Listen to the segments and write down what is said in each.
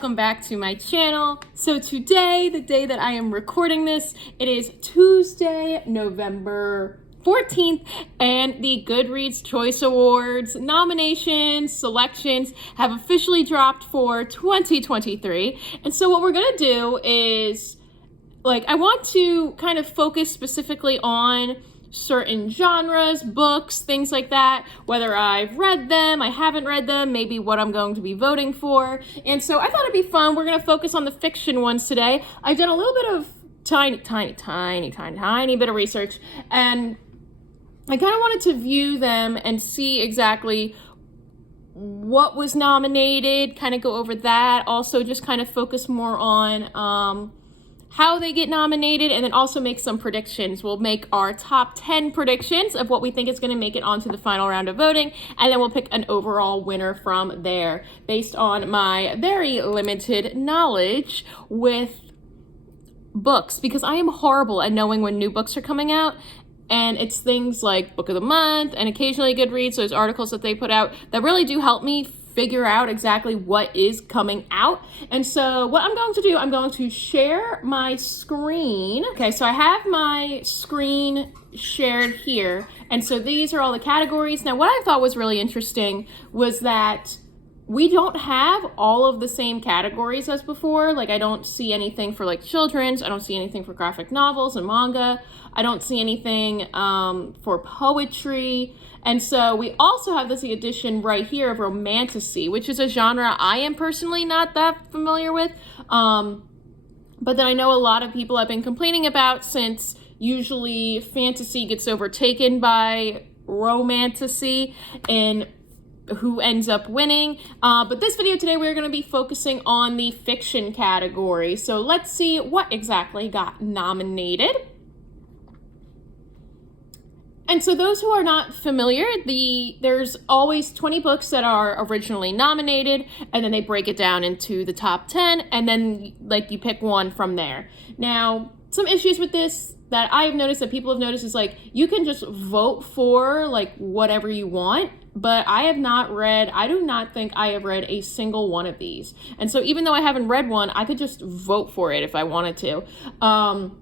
welcome back to my channel. So today, the day that I am recording this, it is Tuesday, November 14th, and the GoodReads Choice Awards nominations, selections have officially dropped for 2023. And so what we're gonna do is, I want to kind of focus specifically on certain genres, books, things like that, whether I've read them, I haven't read them, maybe what I'm going to be voting for. And so I thought it'd be fun. We're going to focus on the fiction ones today. I've done a little bit of tiny bit of research, and I kind of wanted to view them and see exactly what was nominated, kind of go over that. Also just kind of focus more on how they get nominated, and then also make some predictions. We'll make our top 10 predictions of what we think is going to make it onto the final round of voting, and then we'll pick an overall winner from there based on my very limited knowledge with books, because I am horrible at knowing when new books are coming out. And it's things like Book of the Month and occasionally GoodReads, those articles that they put out that really do help me figure out exactly what is coming out. And so what I'm going to do, I'm going to share my screen. Okay, so I have my screen shared here. And so these are all the categories. Now, what I thought was really interesting was that we don't have all of the same categories as before. I don't see anything for children's. I don't see anything for graphic novels and manga. I don't see anything for poetry. And so we also have this addition right here of romantasy, which is a genre I am personally not that familiar with. But then I know a lot of people have been complaining about, since usually fantasy gets overtaken by romantasy and who ends up winning. But this video today, we're going to be focusing on the fiction category. So let's see what exactly got nominated. And so those who are not familiar, there's always 20 books that are originally nominated, and then they break it down into the top 10, and then you pick one from there. Now, some issues with this that I've noticed, that people have noticed, is you can just vote for whatever you want, but I do not think I have read a single one of these. And so even though I haven't read one, I could just vote for it if I wanted to.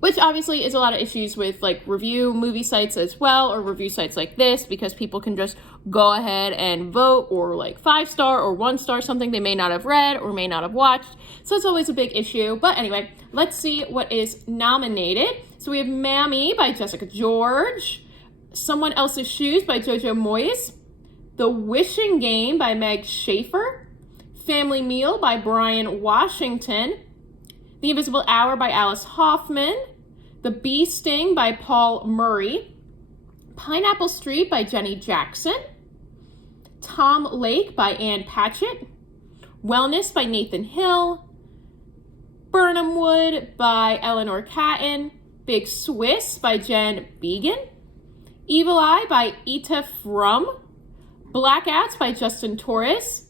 Which obviously is a lot of issues with review movie sites as well, or review sites like this, because people can just go ahead and vote, or 5-star or 1-star something they may not have read or may not have watched. So it's always a big issue. But anyway, let's see what is nominated. So we have Mammy by Jessica George, Someone Else's Shoes by Jojo Moyes, The Wishing Game by Meg Schaefer, Family Meal by Brian Washington, The Invisible Hour by Alice Hoffman, The Bee Sting by Paul Murray, Pineapple Street by Jenny Jackson, Tom Lake by Ann Patchett, Wellness by Nathan Hill, Burnham Wood by Eleanor Catton, Big Swiss by Jen Began, Evil Eye by Ita Frum, Blackouts by Justin Torres,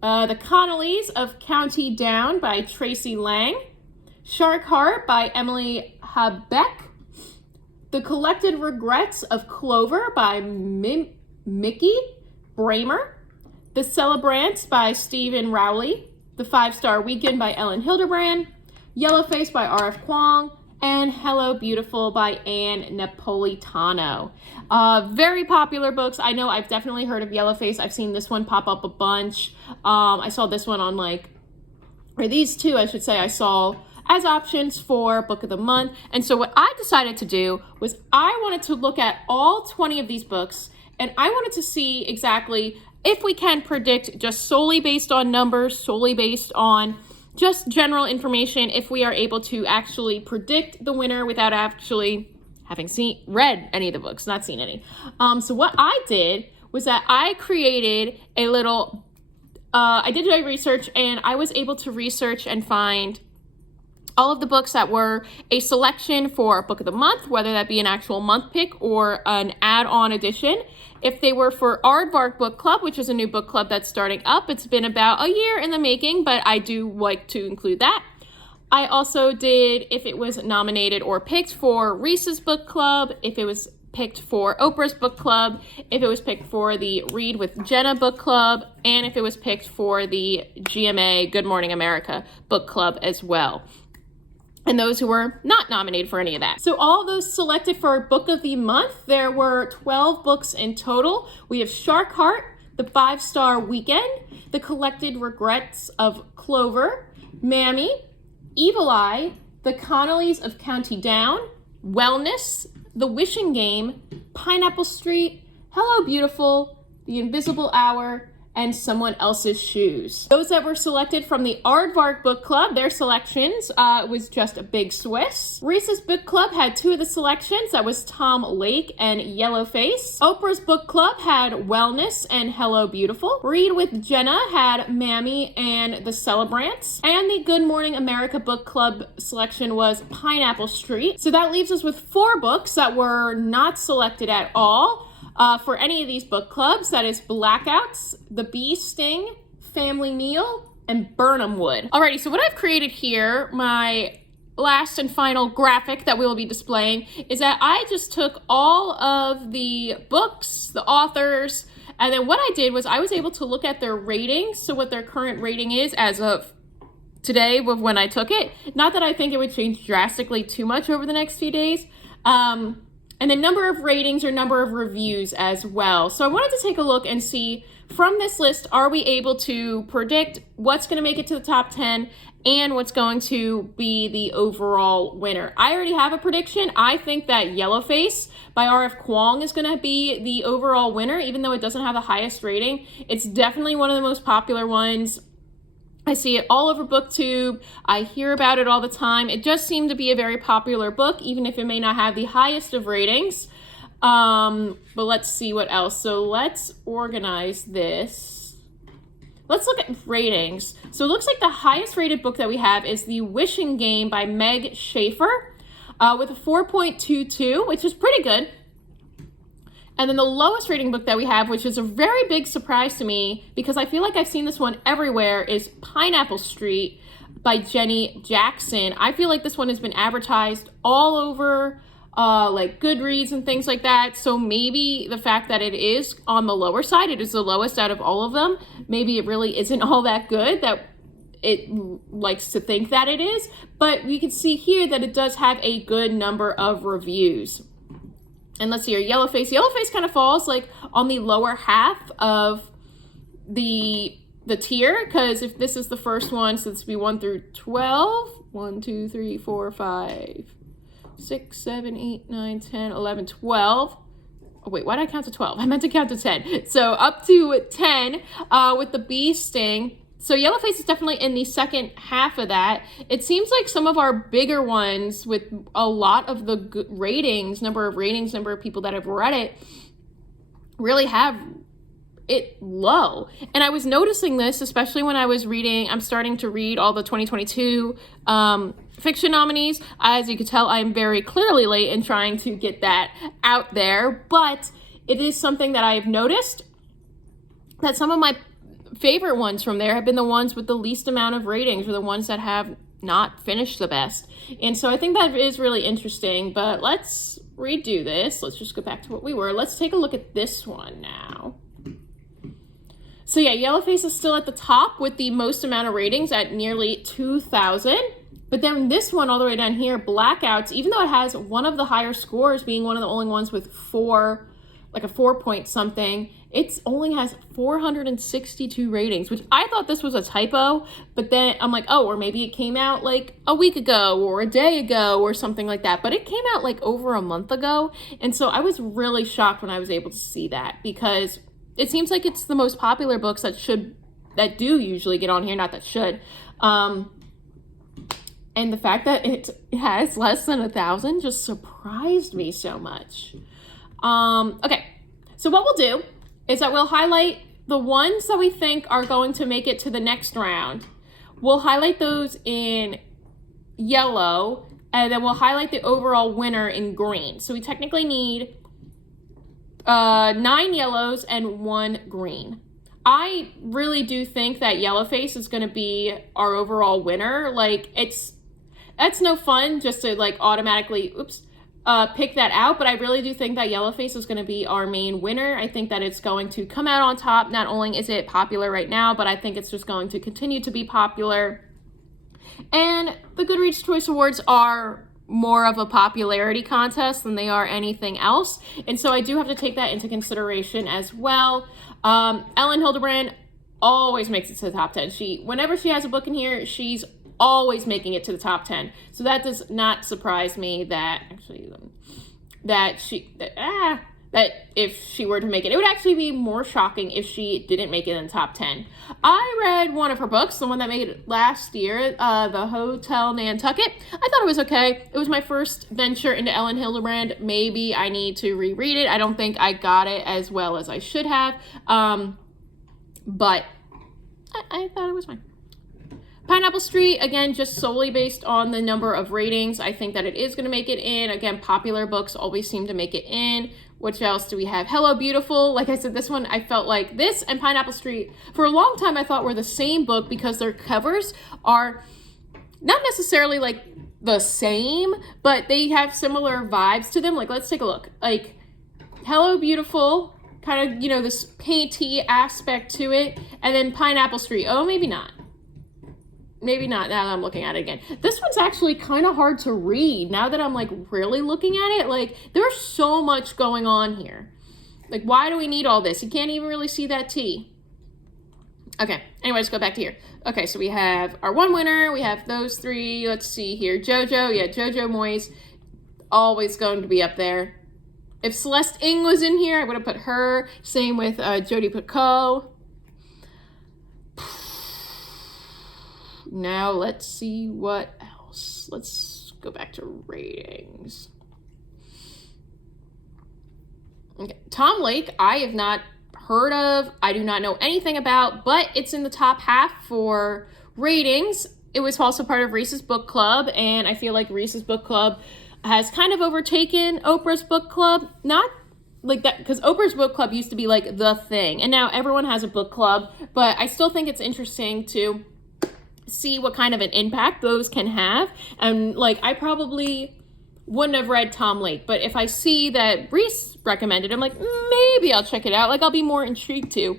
The Connollys of County Down by Tracy Lang, Shark Heart by Emily Habeck, The Collected Regrets of Clover by Mickey Bramer, The Celebrants by Stephen Rowley, The 5-Star Weekend by Ellen Hildebrand, Yellowface by R.F. Kuang, and Hello Beautiful by Anne Napolitano. Very popular books. I know I've definitely heard of Yellowface. I've seen this one pop up a bunch. I saw this one on or these two, I should say, I saw as options for Book of the Month. And so what I decided to do was I wanted to look at all 20 of these books, and I wanted to see exactly if we can predict, just solely based on numbers, solely based on just general information, if we are able to actually predict the winner without actually having read any of the books, not seen any. So what I did was that I created a little, I did my research, and I was able to research and find all of the books that were a selection for Book of the Month, whether that be an actual month pick or an add-on edition. If they were for Aardvark Book Club, which is a new book club that's starting up, it's been about a year in the making, but I do like to include that. I also did if it was nominated or picked for Reese's Book Club, if it was picked for Oprah's book club, if it was picked for the Read with Jenna book club, and if it was picked for the GMA Good Morning America book club as well. And those who were not nominated for any of that. So all those selected for Book of the Month, there were 12 books in total. We have Shark Heart, The 5-Star Weekend, The Collected Regrets of Clover, Mammy, Evil Eye, The Connollys of County Down, Wellness, The Wishing Game, Pineapple Street, Hello Beautiful, The Invisible Hour, and Someone Else's Shoes. Those that were selected from the Aardvark Book Club, their selections was just a Big Swiss. Reese's Book Club had 2 of the selections. That was Tom Lake and Yellowface. Oprah's Book Club had Wellness and Hello Beautiful. Read with Jenna had Mammy and The Celebrants. And the Good Morning America Book Club selection was Pineapple Street. So that leaves us with 4 books that were not selected at all. For any of these book clubs, that is Blackouts, The Bee Sting, Family Meal, and Burnham Wood. Alrighty, so what I've created here, my last and final graphic that we will be displaying, is that I just took all of the books, the authors, and then what I did was I was able to look at their ratings, so what their current rating is as of today with when I took it. Not that I think it would change drastically too much over the next few days. And the number of ratings or number of reviews as well. So I wanted to take a look and see from this list, are we able to predict what's going to make it to the top 10 and what's going to be the overall winner. I already have a prediction. I think that Yellowface by R.F. Kuang is going to be the overall winner, even though it doesn't have the highest rating. It's definitely one of the most popular ones. I see it all over BookTube. I hear about it all the time. It just seemed to be a very popular book, even if it may not have the highest of ratings. But let's see what else. So let's organize this. Let's look at ratings. So it looks like the highest rated book that we have is The Wishing Game by Meg Schaefer with a 4.22, which is pretty good. And then the lowest rating book that we have, which is a very big surprise to me because I feel like I've seen this one everywhere, is Pineapple Street by Jenny Jackson. I feel like this one has been advertised all over like GoodReads and things like that. So maybe the fact that it is on the lower side, it is the lowest out of all of them, maybe it really isn't all that good that it likes to think that it is. But you can see here that it does have a good number of reviews. And let's see here, Yellowface. Yellowface kind of falls like on the lower half of the tier, because if this is the first one, so this would be 1 through 12. 1, 2, 3, 4, 5, 6, 7, 8, 9, 10, 11, 12. Oh, wait, why did I count to 12? I meant to count to 10. So up to 10 with The Bee Sting. So Yellowface is definitely in the second half of that. It seems like some of our bigger ones with a lot of the good ratings, number of people that have read it, really have it low. And I was noticing this, especially when I was I'm starting to read all the 2022 fiction nominees. As you can tell, I'm very clearly late in trying to get that out there, but it is something that I've noticed that some of my favorite ones from there have been the ones with the least amount of ratings, or the ones that have not finished the best. And so I think that is really interesting, but let's redo this. Let's just go back to what we were. Let's take a look at this one now. So yeah, Yellowface is still at the top with the most amount of ratings at nearly 2,000. But then this one all the way down here, Blackouts, even though it has one of the higher scores, being one of the only ones with 4, like a 4 point something, it only has 462 ratings, which I thought this was a typo, but then I'm like, oh, or maybe it came out like a week ago or a day ago or something like that. But it came out like over a month ago. And so I was really shocked when I was able to see that, because it seems like it's the most popular books that do usually get on here, not that should. And the fact that it has less than 1,000 just surprised me so much. Okay, so what we'll do is that we'll highlight the ones that we think are going to make it to the next round. We'll highlight those in yellow, and then we'll highlight the overall winner in green. So we technically need 9 yellows and 1 green. I really do think that Yellowface is going to be our overall winner. Like, that's no fun just to like automatically, pick that out, but I really do think that Yellowface is going to be our main winner. I think that it's going to come out on top. Not only is it popular right now, but I think it's just going to continue to be popular. And the GoodReads Choice Awards are more of a popularity contest than they are anything else. And so I do have to take that into consideration as well. Ellen Hildebrand always makes it to the top 10. Whenever she has a book in here, she's always making it to the top 10. So that does not surprise me that if she were to make it, it would actually be more shocking if she didn't make it in the top 10. I read one of her books, the one that made it last year, The Hotel Nantucket. I thought it was okay. It was my first venture into Ellen Hildebrand. Maybe I need to reread it. I don't think I got it as well as I should have. But I thought it was fine. Pineapple Street, again, just solely based on the number of ratings, I think that it is going to make it in. Again, popular books always seem to make it in. What else do we have? Hello, Beautiful. Like I said, this one, I felt like this and Pineapple Street, for a long time, I thought were the same book because their covers are not necessarily like the same, but they have similar vibes to them. Like, let's take a look. Like, Hello, Beautiful, kind of, you know, this painty aspect to it. And then Pineapple Street. Oh, maybe not. Maybe not now that I'm looking at it again. This one's actually kind of hard to read now that I'm like really looking at it. Like, there's so much going on here. Like, why do we need all this? You can't even really see that T. Okay, anyways, go back to here. Okay, so we have our one winner. We have those three. Let's see here. JoJo, yeah, JoJo Moyes, always going to be up there. If Celeste Ng was in here, I would have put her. Same with Jodi Picoult. Now let's see what else. Let's go back to ratings. Okay. Tom Lake, I have not heard of. I do not know anything about, but it's in the top half for ratings. It was also part of Reese's Book Club, and I feel like Reese's Book Club has kind of overtaken Oprah's Book Club. Not like that, because Oprah's Book Club used to be like the thing, and now everyone has a book club, but I still think it's interesting to see what kind of an impact those can have. And like, I probably wouldn't have read Tom Lake, but if I see that Reese recommended, I'm like, maybe I'll check it out. Like, I'll be more intrigued to,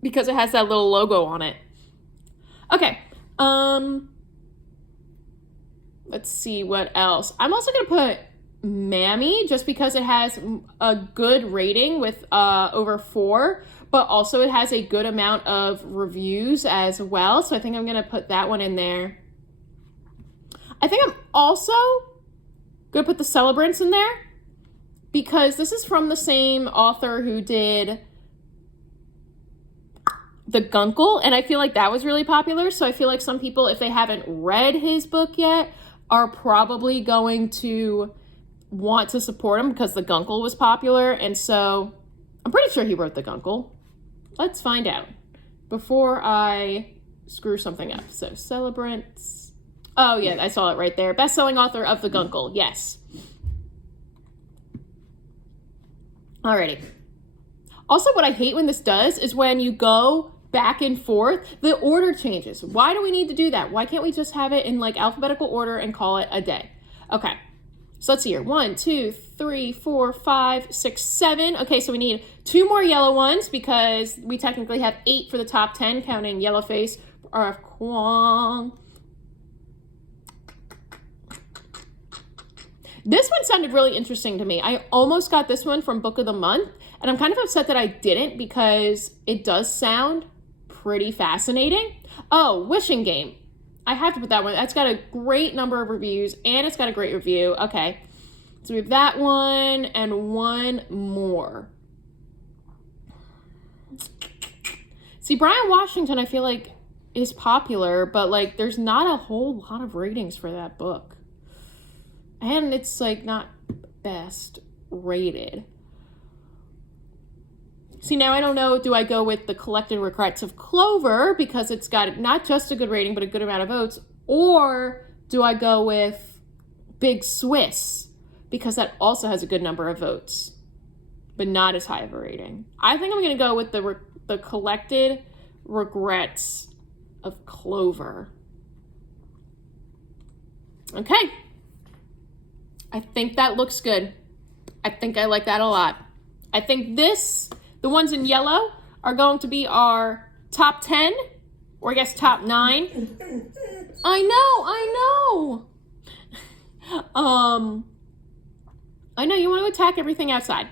because it has that little logo on it. Okay. Let's see what else. I'm also gonna put Mammy just because it has a good rating with over 4, but also it has a good amount of reviews as well. So I think I'm going to put that one in there. I think I'm also going to put The Celebrants in there because this is from the same author who did The Guncle, and I feel like that was really popular. So I feel like some people, if they haven't read his book yet, are probably going to want to support him because The Guncle was popular. And so I'm pretty sure he wrote The Guncle. Let's find out before I screw something up. So Celebrants. Oh yeah, I saw it right there. Best-selling author of The Guncle. Yes. Alrighty. Also, what I hate when this does is when you go back and forth, the order changes. Why do we need to do that? Why can't we just have it in like alphabetical order and call it a day? Okay. So let's see here. 1, 2, 3, 4, 5, 6, 7. Okay, so we need 2 more yellow ones because we technically have 8 for the top 10, counting Yellowface or Kwong. This one sounded really interesting to me. I almost got this one from Book of the Month, and I'm kind of upset that I didn't because it does sound pretty fascinating. Oh, Wishing Game. I have to put that one. That's got a great number of reviews, and it's got a great review. Okay, so we have that one and one more. See, Brian Washington, I feel like, is popular, but, like, there's not a whole lot of ratings for that book. And it's, like, not best rated. See, now I don't know, do I go with The Collected Regrets of Clover because it's got not just a good rating, but a good amount of votes, or do I go with Big Swiss because that also has a good number of votes, but not as high of a rating? I think I'm going to go with the Collected Regrets of Clover. Okay. I think that looks good. I think I like that a lot. I think the ones in yellow are going to be our top 10, or I guess top 9. I know. I know you want to attack everything outside.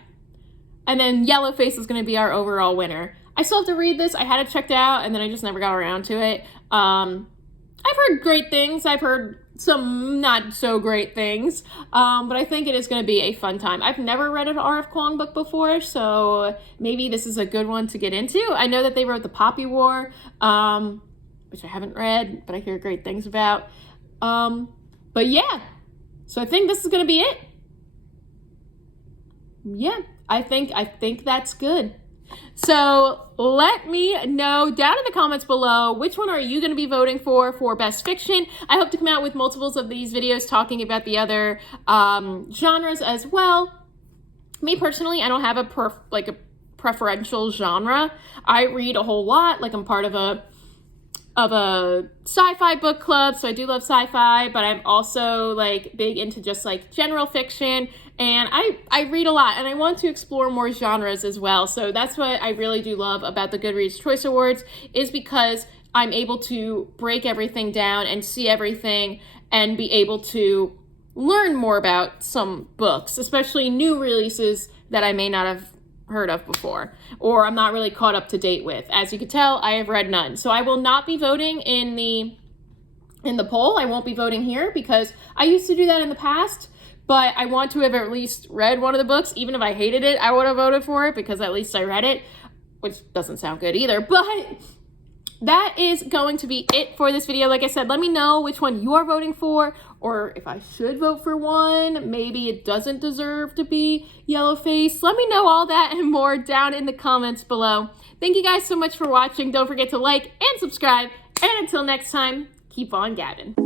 And then Yellowface is going to be our overall winner. I still have to read this. I had it checked out, and then I just never got around to it. I've heard great things. I've heard some not so great things, but I think it is going to be a fun time. I've never read an R.F. Kuang book before, so maybe this is a good one to get into. I know that they wrote The Poppy War, which I haven't read, but I hear great things about. But yeah, so I think this is going to be it. Yeah, I think that's good. So let me know down in the comments below, which one are you going to be voting for Best Fiction? I hope to come out with multiples of these videos talking about the other genres as well. Me personally, I don't have a preferential genre. I read a whole lot. Like, I'm part of a sci-fi book club, so I do love sci-fi, but I'm also like big into just like general fiction, and I read a lot, and I want to explore more genres as well. So that's what I really do love about the GoodReads Choice Awards, is because I'm able to break everything down and see everything and be able to learn more about some books, especially new releases that I may not have heard of before, or I'm not really caught up to date with. As you can tell, I have read none. So I will not be voting in the poll. I won't be voting here because I used to do that in the past, but I want to have at least read one of the books. Even if I hated it, I would have voted for it because at least I read it, which doesn't sound good either. But that is going to be it for this video. Like I said, let me know which one you are voting for, or if I should vote for one. Maybe it doesn't deserve to be Yellowface. Let me know all that and more down in the comments below. Thank you guys so much for watching. Don't forget to like and subscribe. And until next time, keep on gabbing.